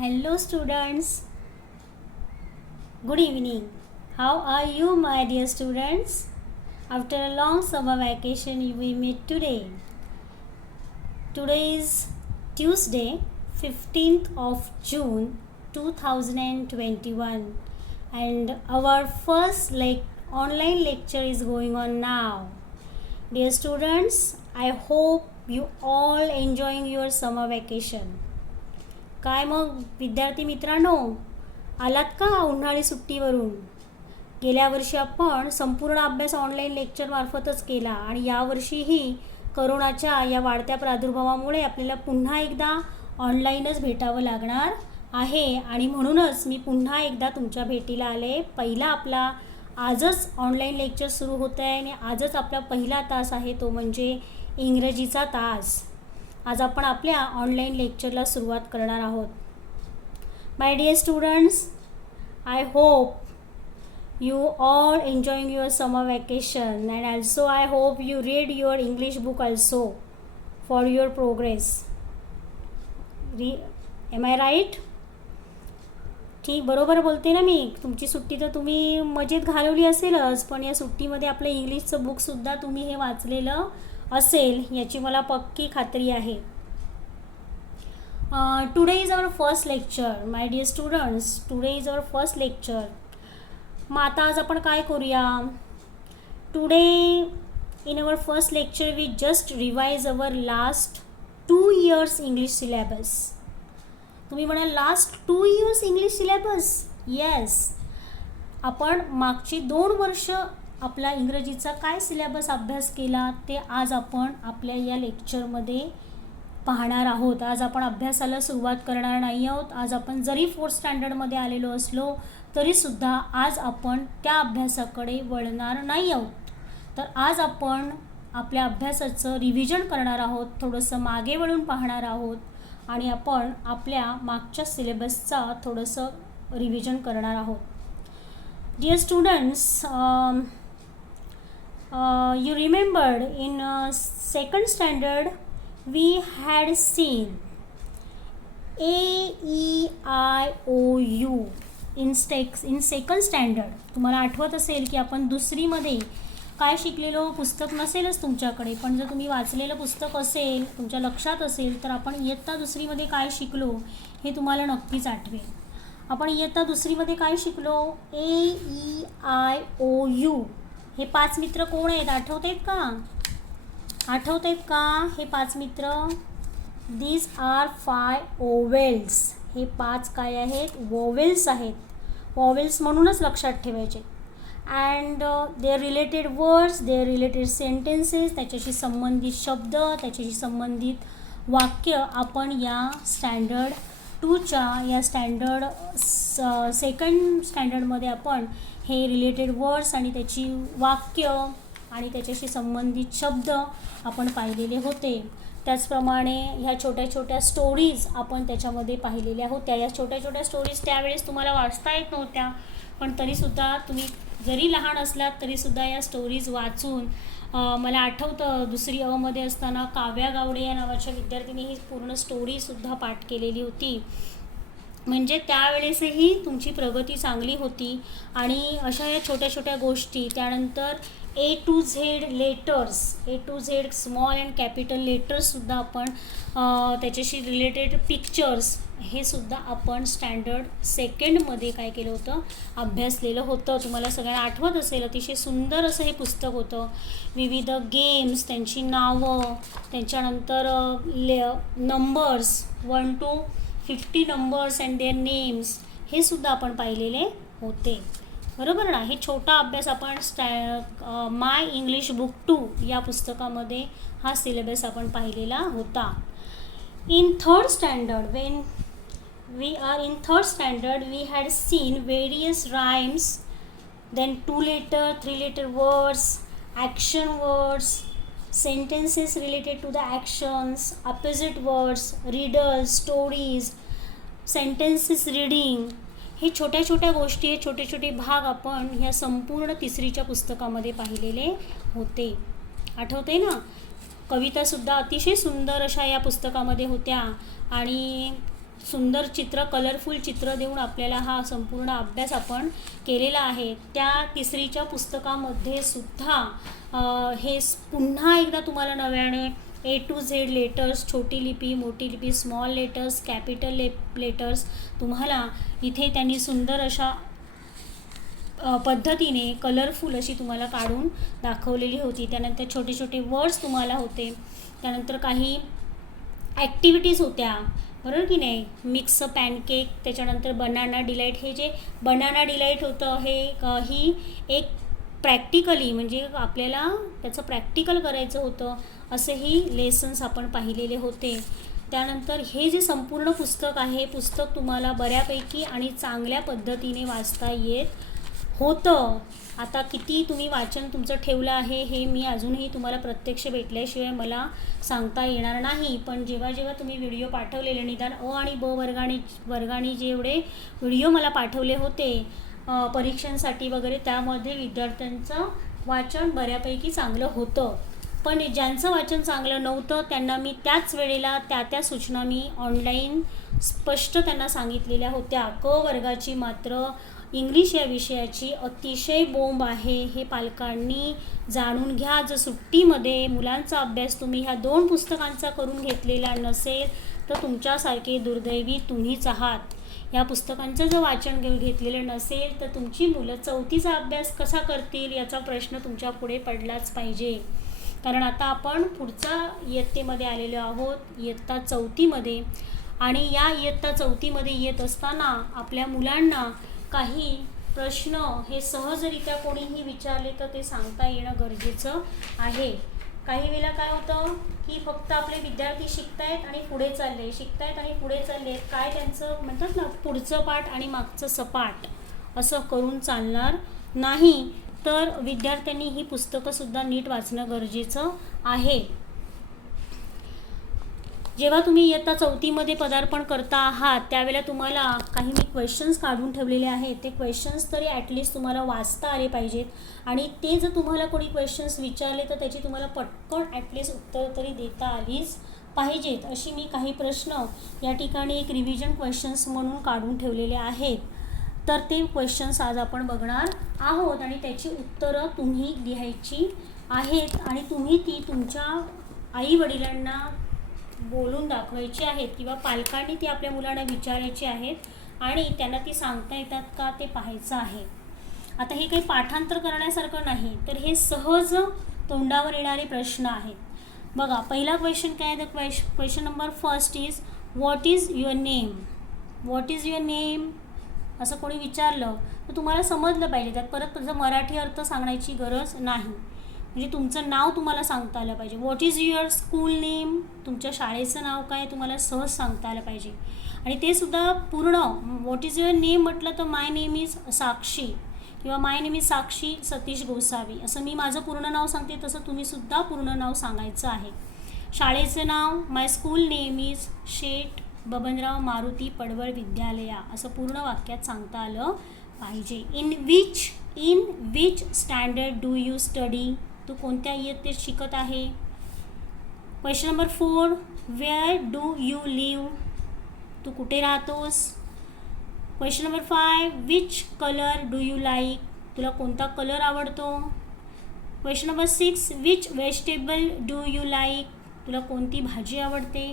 Hello students, good evening. How are you my dear students? After a long summer vacation we meet today. Today is Tuesday 15th of June 2021 and our first online lecture is going on now. Dear students, I hope you all enjoying your summer vacation. काय मग विद्यार्थी मित्रांनो, आलात का उन्हाळी सुट्टीवरून? गेल्या वर्षी आपण संपूर्ण अभ्यास ऑनलाईन लेक्चरमार्फतच केला आणि यावर्षीही करोनाच्या या वाढत्या प्रादुर्भावामुळे आपल्याला पुन्हा एकदा ऑनलाईनच भेटावं लागणार आहे आणि म्हणूनच मी पुन्हा एकदा तुमच्या भेटीला आले. पहिला आपला आजच ऑनलाईन लेक्चर सुरू होत आहे आणि आजच आपला पहिला तास आहे तो म्हणजे इंग्रजीचा तास. आज आपण आपल्या ऑनलाईन लेक्चरला सुरुवात करणार आहोत. My dear students, I hope you all enjoying your summer vacation and also I hope you read your English book also for your progress. Am I right? ठीक बरोबर बोलते ना मी. तुमची सुट्टी तर तुम्ही मजेत घालवली असेलच, पण या सुट्टीमध्ये आपलं इंग्लिशचं बुकसुद्धा तुम्ही हे वाचलेलं असेल याची मला पक्की खात्री आहे. Today is our first lecture my dear students. Today is our first lecture. मग आता आज आपण काय करूया? Today in our first lecture we just revise our last 2 years English syllabus. तुम्ही म्हणाल last 2 years English syllabus? Yes, आपण मागची 2 वर्ष आपला इंग्रजीचा काय सिलेबस अभ्यास केला ते आज आपण आपल्या या लेक्चरमध्ये पाहणार आहोत. आज आपण अभ्यासाला सुरुवात करणार नाही आहोत. आज आपण जरी 4th स्टँडर्डमध्ये आलेलो असलो तरीसुद्धा आज आपण त्या अभ्यासाकडे वळणार नाही आहोत. तर आज आपण आपल्या अभ्यासाचं रिव्हिजन करणार आहोत, थोडंसं मागे वळून पाहणार आहोत आणि आपण आपल्या मागच्या सिलेबसचा थोडंसं रिव्हिजन करणार आहोत. Dear students, you remembered in 2nd standard we had seen A-E-I-O-U in 2nd standard. तुम्हाला आठवत असेल की आपण दुसरीमध्ये काय शिकलेलो. पुस्तक नसेलच तुमच्याकडे, पण जर तुम्ही वाचलेलं पुस्तक असेल, तुमच्या लक्षात असेल, तर आपण इयत्ता दुसरीमध्ये काय शिकलो हे तुम्हाला नक्कीच आठवेल. आपण इयत्ता दुसरीमध्ये काय शिकलो? A-E-I-O-U. हे 5 मित्र कोण आहेत? आठवत आहेत का? हे 5 मित्र, दीज आर 5 ओवेल्स. हे 5 काय आहेत? वोवेल्स आहेत. वोवेल्स म्हणूनच लक्षात ठेवायचे. And their related words, their related sentences, त्याच्याशी संबंधित शब्द, त्याच्याशी संबंधित वाक्य आपण या स्टँडर्ड 2च्या या स्टँडर्ड 2nd स्टँडर्डमध्ये आपण हे रिलेटेड वर्ड्स आणि त्याची वाक्य आणि त्याच्याशी संबंधित शब्द आपण पाहिलेले होते. त्याचप्रमाणे ह्या छोट्या छोट्या स्टोरीज आपण त्याच्यामध्ये पाहिलेल्या होत्या. या छोट्या छोट्या स्टोरीज त्यावेळेस तुम्हाला वाचता येत नव्हत्या, पण तरीसुद्धा तुम्ही जरी लहान असलात तरीसुद्धा या स्टोरीज वाचून मला आठवतं 2री अ मध्ये असताना काव्या गावडे या नावाच्या विद्यार्थीने ही पूर्ण स्टोरीसुद्धा पाठ केलेली होती. म्हणजे त्यावेळेसही तुमची प्रगती चांगली होती. आणि अशा या छोट्या छोट्या गोष्टी, त्यानंतर A to Z letters, A to Z small and capital लेटर्ससुद्धा आपण त्याच्याशी रिलेटेड पिक्चर्स हे सुद्धा आपण स्टँडर्ड 2ndमध्ये काय केलं होतं? अभ्यासलेलं होतं. तुम्हाला सगळ्यांना आठवत असेल, अतिशय सुंदर असं हे पुस्तक होतं. विविध गेम्स, त्यांची नावं, त्यांच्यानंतर numbers 1 to 50 numbers and their names हे सुद्धा आपण पाहिलेले होते. बरोबर ना? हे छोटा अभ्यास आपण माय इंग्लिश बुक 2 या पुस्तकामध्ये हा सिलेबस आपण पाहिलेला होता. In 3rd standard, when we are in 3rd standard we had seen various rhymes, then 2 letter 3 letter words, action words, sentences related to the actions, opposite words, riddles, stories, sentences reading. हे छोट्या छोट्या गोष्टी, हे छोटे छोटे भाग आपण ह्या संपूर्ण 3रीच्या पुस्तकामध्ये पाहिलेले होते. आठवते ना? कवितासुद्धा अतिशय सुंदर अशा या पुस्तकामध्ये होत्या आणि सुंदर चित्र, कलरफुल चित्र देऊन आपल्याला हा संपूर्ण अभ्यास आपण केलेला आहे. त्या तिसरीच्या पुस्तकामध्ये सुद्धा हे पुन्हा एकदा तुम्हाला नव्याने A to Z लेटर्स, छोटी लिपी, मोठी लिपी, स्मॉल लेटर्स, कॅपिटल लेटर्स तुम्हाला इथे त्यांनी सुंदर अशा पद्धतीने कलरफुल अशी तुम्हाला काढून दाखवलेली होती. त्यानंतर छोटे छोटे वर्ड्स तुम्हाला होते. त्यानंतर काही ॲक्टिव्हिटीज होत्या, बरोबर की नाही. मिक्स पॅनकेक, त्याच्यानंतर बनाना डिलाईट. हे जे बनाना डिलाईट होतं हे ही एक प्रॅक्टिकली म्हणजे आपल्याला त्याचं प्रॅक्टिकल करायचं होतं, असेही लेसन्स आपण पाहिलेले होते. त्यानंतर हे जे संपूर्ण पुस्तक आहे, पुस्तक तुम्हाला बऱ्यापैकी आणि चांगल्या पद्धतीने वाचता येत होतं. आता किती तुम्ही वाचन तुमचं ठेवलं आहे हे मी अजूनही तुम्हाला प्रत्यक्ष भेटल्याशिवाय मला सांगता येणार नाही. पण जेव्हा जेव्हा तुम्ही व्हिडिओ पाठवलेले, निदान अ आणि ब वर्गाने जेवढे व्हिडिओ मला पाठवले होते परीक्षांसाठी वगैरे, त्यामध्ये विद्यार्थ्यांचं वाचन बऱ्यापैकी चांगलं होतं. पण ज्यांचं वाचन चांगलं नव्हतं त्यांना मी त्याच वेळेला त्या सूचना मी ऑनलाईन स्पष्ट त्यांना सांगितलेल्या होत्या. क वर्गाची मात्र इंग्लिश या विषयाची अतिशय बोंब आहे, हे पालकांनी जाणून घ्या. जर सुट्टीमध्ये मुलांचा अभ्यास तुम्ही ह्या 2 पुस्तकांचा करून घेतलेला नसेल तर तुमच्यासारखे दुर्दैवी तुम्हीच आहात. या पुस्तकांचं जर वाचन घेतलेलं नसेल तर तुमची मुलं 4थीचा अभ्यास कसा करतील याचा प्रश्न तुमच्या पुढे पडलाच पाहिजे. कारण आता आपण पुढच्या इयत्तेमध्ये आलेलो आहोत, इयत्ता 4थीमध्ये. आणि या इयत्ता 4थीमध्ये येत असताना आपल्या मुलांना काही प्रश्न हे सहजरित्या कोणीही विचारले तर ते सांगता येणं गरजेचं आहे. काही वेळेला काय होतं की फक्त आपले विद्यार्थी शिकतायत आणि पुढे चालले, शिकतायत आणि पुढे चालले, काय त्यांचं म्हणतात ना पुढचं पाठ आणि मागचं सपाट असं करून चालणार नाही. तर विद्यार्थ्यांनी ही पुस्तकंसुद्धा नीट वाचणं गरजेचं आहे. जेव्हा तुम्ही इयत्ता 4थीमध्ये पदार्पण करता आहात त्यावेळेला तुम्हाला काही मी क्वेश्चन्स काढून ठेवलेले आहेत. ते क्वेश्चन्स तरी ॲटलिस्ट तुम्हाला वाचता आले पाहिजेत. आणि ते जर तुम्हाला कोणी क्वेश्चन्स विचारले तर त्याची तुम्हाला पटकन ॲटलिस्ट उत्तर तरी देता आलीच पाहिजेत. अशी मी काही प्रश्न या ठिकाणी एक रिव्हिजन क्वेश्चन्स म्हणून काढून ठेवलेले आहेत. तर ते क्वेश्चन्स आज आपण बघणार आहोत आणि त्याची उत्तरं तुम्ही लिहायची आहेत आणि तुम्ही ती तुमच्या आईवडिलांना बोलून दाखवायची आहेत किंवा पालकांनी ती आपल्या मुलांना विचारायची आहेत आणि त्यांना ती सांगता येतात का ते पाहायचं आहे. आता हे काही पाठांतर करण्यासारखं नाही, तर हे सहज तोंडावर येणारे प्रश्न आहेत. बघा, पहिला क्वेश्चन काय आहे. The question number first is what is your name. What is your name असं कोणी विचारलं तर तुम्हाला समजलं पाहिजे. त्यात परत त्याचा मराठी अर्थ सांगण्याची गरज नाही. म्हणजे तुमचं नाव तुम्हाला सांगता आलं पाहिजे. What is your school name, तुमच्या शाळेचं नाव काय तुम्हाला सहज सांगता आलं पाहिजे. आणि ते सुद्धा पूर्ण. व्हॉट इज युअर नेम म्हटलं तर माय नेम इज साक्षी किंवा माय नेम इज साक्षी सतीश गोसावी असं मी माझं पूर्ण नाव सांगते, तसं तुम्हीसुद्धा पूर्ण नाव सांगायचं आहे. शाळेचं नाव my school name is Sheth Babanrao Maruti Padwal Vidyalaya असं पूर्ण वाक्यात सांगता आलं पाहिजे. In which standard do you study, तू कोणत्या इयत्तेत शिकत आहे. Question number 4 where do you live, तू कुठे राहतोस. Question number 5 which colour do you like, तुला कोणता कलर आवडतो. Question number 6 which vegetable do you like, तुला कोणती भाजी आवडते.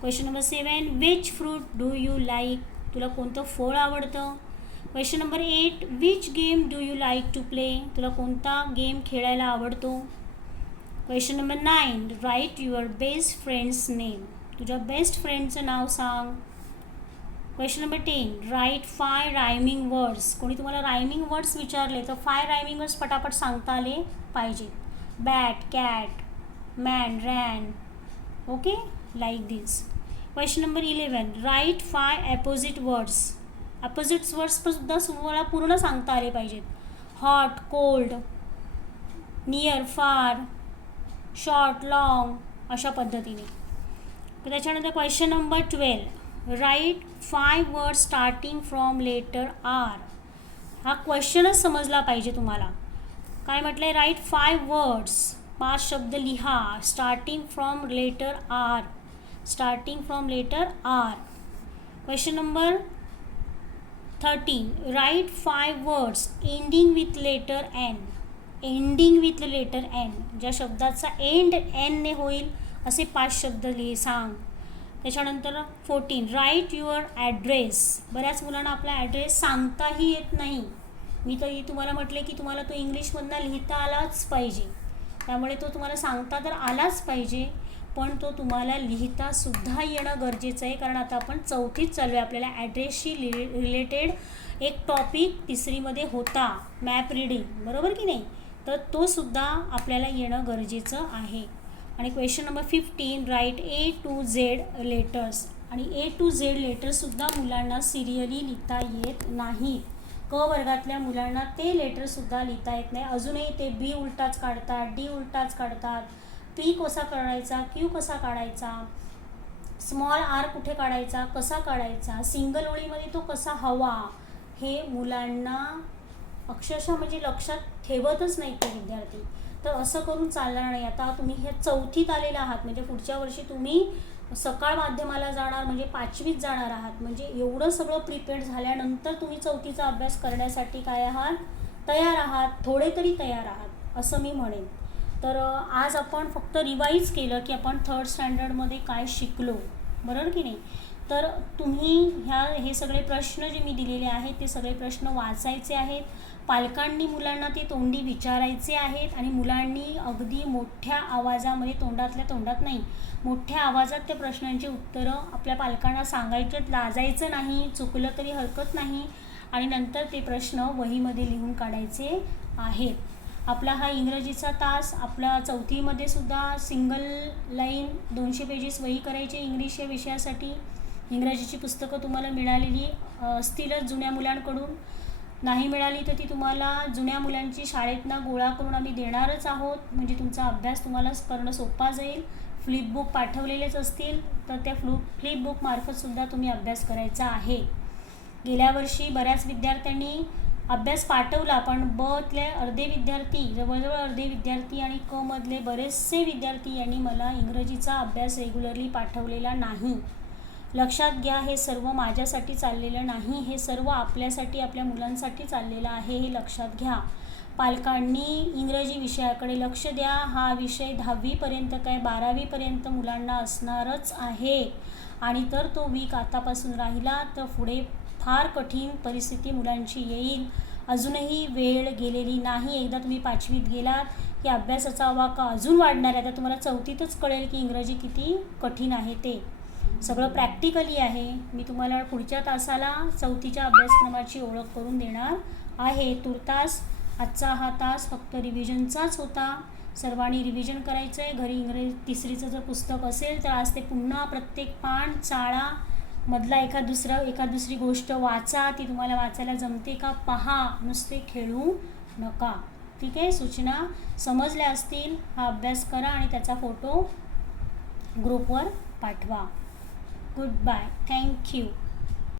Question number 7 which fruit do you like, तुला कोणतं फळ आवडतं. Question number 8 which game do you like to play, तुला कोणता गेम खेळायला आवडतो. Question number 9 write your best friend's name, तुझ्या बेस्ट फ्रेंडचं नाव सांग. Question number 10 write 5 rhyming words, कोणी तुम्हाला रायमिंग वर्ड्स विचारले तर 5 रायमिंग वर्ड्स पटापट सांगता आले पाहिजे. Bat, cat, man, ran, okay, like this. Question number 11 write 5 opposite words, opposites words पण सुद्धा तुम्हाला पूर्ण सांगता आले पाहिजेत. Hot, cold, near, far, short, long अशा पद्धतीने. तर त्याच्यानंतर question number 12 write 5 words starting from letter R. हा क्वेश्चनच समजला पाहिजे तुम्हाला. काय म्हटलं आहे, राईट 5 वर्ड्स, 5 शब्द लिहा starting from letter R, starting from letter R. Question number 13. Write 5 words ending with letter N. Ending with letter N, ज्या शब्दाचा एंड एन ने होईल असे 5 शब्द सांग. त्याच्यानंतर 14. Write your address. बऱ्याच मुलांना आपला ॲड्रेस सांगताही येत नाही. मी तरी तुम्हाला म्हटले की तुम्हाला तो इंग्लिशमधनं लिहिता आलाच पाहिजे, त्यामुळे तो तुम्हाला सांगता तर आलाच पाहिजे, पण तो तुम्हाला लिहितासुद्धा येणं गरजेचं आहे. कारण आता आपण 4थीत चालू आहे. आपल्याला ॲड्रेसशी रिलेटेड एक टॉपिक 3रीमध्ये होता, मॅप रीडिंग, बरोबर की नाही. तर तोसुद्धा आपल्याला येणं गरजेचं आहे. आणि question number 15. Write A to Z letters. आणि A to Z लेटर्ससुद्धा मुलांना सिरियली लिहिता येत नाही. क वर्गातल्या मुलांना ते लेटरसुद्धा लिहिता येत नाही. अजूनही ते B उलटाच काढतात, D उलटाच काढतात. P कसा काढायचा, Q कसा काढायचा, स्मॉल r कुठे काढायचा, कसा काढायचा, सिंगल ओळीमध्ये तो कसा हवा, हे मुलांना अक्षरशः म्हणजे लक्षात ठेवतच नाही ते विद्यार्थी. तर असं करून चालणार नाही. आता तुम्ही हे 4थीत आलेला आहात, म्हणजे पुढच्या वर्षी तुम्ही सकाळ माध्यमाला जाणार, म्हणजे 5वीत जाणार आहात. म्हणजे एवढं सगळं प्रिपेअर झाल्यानंतर तुम्ही 4थीचा अभ्यास करण्यासाठी काय आहात, तयार आहात, थोडे तरी तयार आहात असं मी म्हणेन. तर आज आपण फक्त रिवाईज केलं की आपण 3rd स्टँडर्डमध्ये काय शिकलो, बरोबर की नाही. तर तुम्ही हे सगळे प्रश्न जे मी दिलेले आहेत ते सगळे प्रश्न वाचायचे आहेत. पालकांनी मुलांना ते तोंडी विचारायचे आहेत आणि मुलांनी अगदी मोठ्या आवाजामध्ये, तोंडातल्या तोंडात नाही, मोठ्या आवाजात त्या प्रश्नांची उत्तरं आपल्या पालकांना सांगायचं, लाजायचं नाही, चुकलं तरी हरकत नाही. आणि नंतर ते प्रश्न वहीमध्ये लिहून काढायचे आहेत. आपला हा इंग्रजीचा तास, आपला 4थीमध्ये सुद्धा सिंगल लाईन 200 पेजेस वही करायचे इंग्लिश या विषयासाठी. इंग्रजीची पुस्तकं तुम्हाला मिळालेली असतीलच जुन्या मुलांकडून. नाही मिळाली तर ती तुम्हाला जुन्या मुलांची शाळेतनं गोळा करून आम्ही देणारच आहोत, म्हणजे तुमचा अभ्यास तुम्हाला करणं सोपा जाईल. फ्लिप बुक पाठवलेलेच असतील, तर त्या फ्लिप बुकमार्फतसुद्धा तुम्ही अभ्यास करायचा आहे. गेल्या वर्षी बऱ्याच विद्यार्थ्यांनी अभ्यास पाठवला, पण बतले अर्धे विद्यार्थी, जवळजवळ अर्धे विद्यार्थी आणि क मधले बरेचसे विद्यार्थी यांनी मला इंग्रजीचा अभ्यास रेग्युलरली पाठवलेला नाही. लक्षात घ्या, हे सर्व माझ्यासाठी चाललेलं नाही, हे सर्व आपल्यासाठी, आपल्या मुलांसाठी चाललेलं आहे, हे लक्षात घ्या. पालकांनी इंग्रजी विषयाकडे लक्ष द्या. हा विषय 10वीपर्यंत काय 12वीपर्यंत मुलांना असणारच आहे. आणि तर तो वीक आतापासून राहिला तर पुढे फार कठीण परिस्थिती मुलांची येईल. अजूनही वेळ गेलेली नाही. एकदा तुम्ही 5वीत गेलात की अभ्यासाचा आवाका अजून वाढणार आहे. आता तुम्हाला 4थीतच कळेल की इंग्रजी किती कठीण आहे. ते सगळं प्रॅक्टिकली आहे. मी तुम्हाला पुढच्या तासाला 4थीच्या अभ्यासक्रमाची ओळख करून देणार आहे. तुर्तास आजचा हा तास फक्त रिव्हिजनचाच होता. सर्वांनी रिव्हिजन करायचं आहे. घरी इंग्रजी 3रीचं जर पुस्तक असेल तर आज ते पुन्हा प्रत्येक पान चाळा, मधला एखाद दुसरी गोष्ट वाचा, ती तुम्हाला वाचायला जमते का पहा, नुसते खेळू नका. ठीक आहे, सूचना समजल्या असतील. हा अभ्यास करा आणि त्याचा फोटो ग्रुपवर पाठवा. Good bye, thank you.